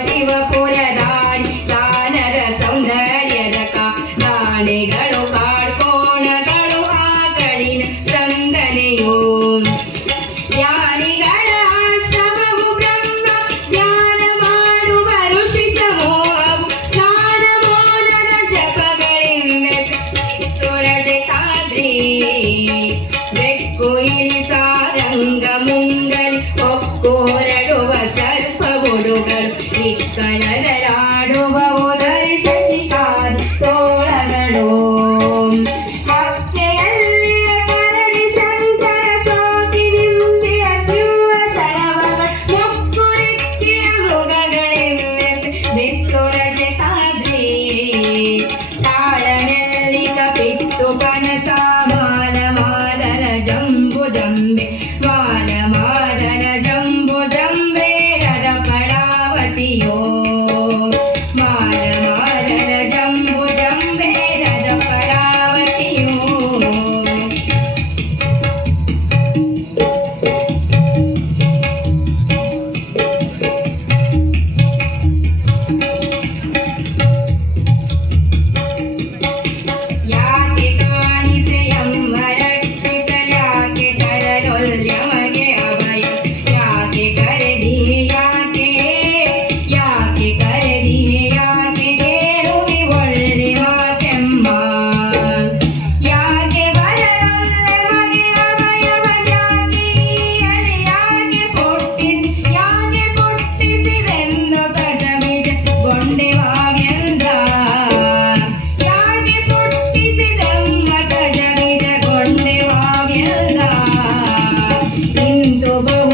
ശിവപുര 奶奶的啊。Bye.